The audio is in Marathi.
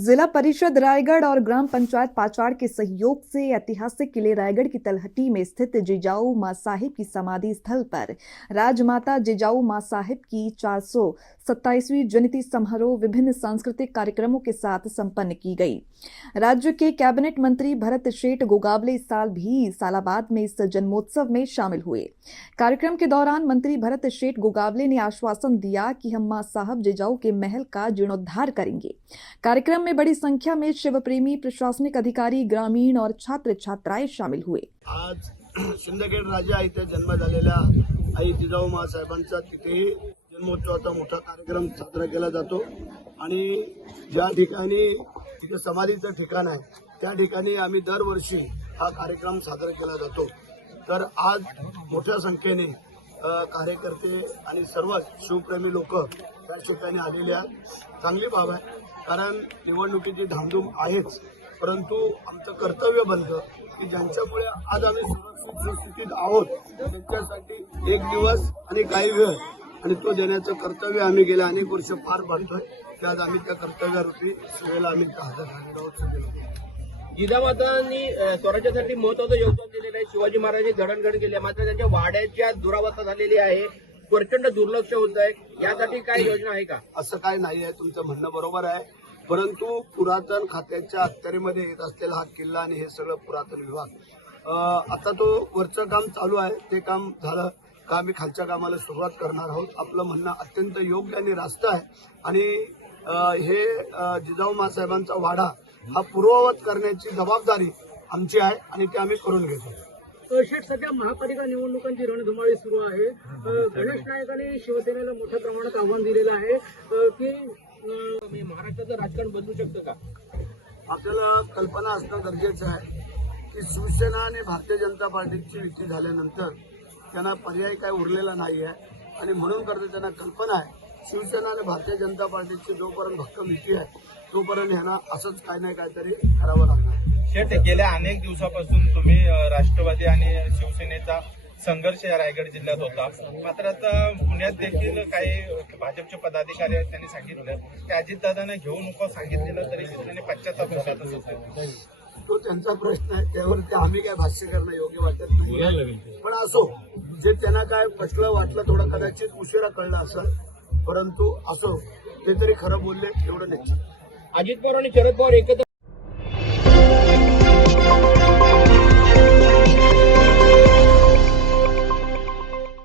जिला परिषद रायगढ़ और ग्राम पंचायत पाचाड़ के सहयोग से ऐतिहासिक किले रायगढ़ की तलहटी में स्थित जिजाऊ मां साहिब की समाधि स्थल पर राजमाता जिजाऊ मां साहिब की 427वीं जयंती समारोह विभिन्न सांस्कृतिक कार्यक्रमों के साथ संपन्न की गई। राज्य के कैबिनेट मंत्री भरत शेठ गोगावले इस साल भी सालाबाद में इस जन्मोत्सव में शामिल हुए। कार्यक्रम के दौरान मंत्री भरत शेठ गोगावले ने आश्वासन दिया कि हम मां साहब जिजाऊ के महल का जीर्णोद्धार करेंगे। कार्यक्रम में बड़ी संख्या में शिव प्रेमी, प्रशासनिक अधिकारी, ग्रामीण और छात्र छात्राएं शामिल हुए। आज शिंदखेड राजा इथे जन्म झालेल्या आई जिजाऊ माँसाहेबांचा तिथेही जन्मोत्सवाचा मोठा कार्यक्रम साजरा केला जातो आणि ज्या ठिकाणी तिथे समाधीचं ठिकाण आहे त्या ठिकाणी आम्ही दरवर्षी हा कार्यक्रम साजरा केला जातो। तर आज मोठ्या संख्येने कार्यकर्ते आणि सर्व शिवप्रेमी लोक त्या ठिकाणी आलेले आहेत। चांगली बाब आहे, कारण निवडणुकीची धामधूम आहेच, परंतु आमचं कर्तव्य बनतं की ज्यांच्यामुळे आज आम्ही सुरक्षित स्थितीत आहोत त्यांच्यासाठी एक दिवस आणि काही वेळ आणि तो देण्याचं कर्तव्य आम्ही गेल्या अनेक वर्ष पार पाडतोय। की आज आम्ही त्या कर्तव्यारूपी सेवेला आम्ही हजर झालेलो आहोत। जिजामातांनी स्वराज्यासाठी महत्वाचं योगदान दिलेलं आहे। शिवाजी महाराजांनी जडणघडण केली, मात्र त्यांच्या वाड्याच्या दुरावस्था झालेली आहे, प्रचंड दुर्लक्ष होत आहे। यासाठी काय योजना आहे का? असं काय नाही आहे, तुमचं म्हणणं बरोबर आहे, परंतु पुरातन खात्याच्या अखत्यारीमध्ये येत असलेला हा किल्ला आणि हे सगळं पुरातन विभाग आता तो वरचं काम चालू आहे, ते काम झालं का आम्ही खालच्या कामाला सुरुवात करणार आहोत। आपलं म्हणणं अत्यंत योग्य आणि रास्त आहे आणि हे जिजाऊ माँसाहेबांचा वाडा हा पूर्ववत करण्याची जबाबदारी आमची आहे आणि ते आम्ही करून घेतो। शेठ, सध्या महापालिका निवडणुकांची रणधुमाळी सुरू आहे। गणेश नायकांनी शिवसेनेला मोठ्या प्रमाणात आव्हान दिलेलं आहे की महाराष्ट्राचं राजकारण बदलू शकतं का? आपल्याला कल्पना असणं गरजेचं आहे की शिवसेना आणि भारतीय जनता पार्टीची युती झाल्यानंतर त्यांना पर्याय काय उरलेला नाही आहे आणि म्हणून करता त्यांना कल्पना आहे शिवसेना आणि भारतीय जनता पार्टीची जोपर्यंत भक्कम युती आहे तोपर्यंत ह्यांना असंच काय नाही काहीतरी करावं लागणार। शेठ, गेल्या अनेक दिवसापासून तुम्ही राष्ट्रवादी आणि शिवसेनेचा संघर्ष या रायगड जिल्ह्यात होता, मात्र आता पुण्यात देखील काही भाजपचे पदाधिकारी आहेत त्यांनी सांगितलं की अजितदादांना घेऊ नको सांगितलेलं तरी शिवसेने पश्चाताप होता। तो त्यांचा प्रश्न आहे, त्यावरती आम्ही काय भाष्य करणं योग्य वाटत नाही, पण असो, जे त्यांना काय पटलं वाटलं थोडं कदाचित उशिरा कळलं असेल, परंतु असो ते तरी खरं बोलले एवढं नाही। अजित पवार आणि शरद पवार एकत्र